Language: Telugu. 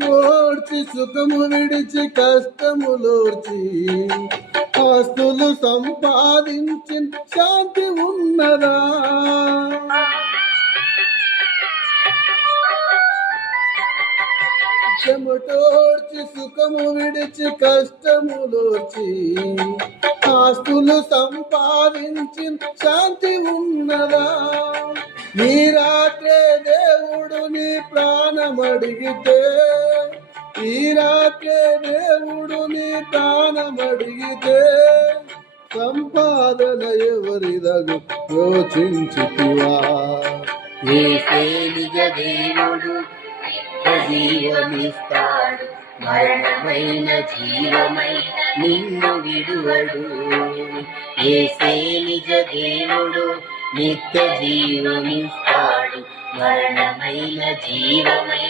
ఓడ్చి సుఖము విడిచి కష్టములోర్చి ఆస్తులు సంపాదించి శాంతి ఉన్నదా? చెమటోడ్చి సుఖము విడిచి కష్టములోర్చి ఆస్తులు సంపాదించి శాంతి ఉన్నదా? నీ రాత్రే దేవుడు నీ ప్రాణమడిగితే, ఈ రాత్రే దేవుడు నీ ప్రాణమడిగితే సంపాదన ఎవరిదగు యోచించుతివా? యేసే నిజ దేవుడు, జీవమిస్తాడు, మరణమైన జీవమై నిన్ను విడువడు. యేసే నిజ దేవుడు, నిత్య జీవమిస్తాడు, మరణమైన జీవమై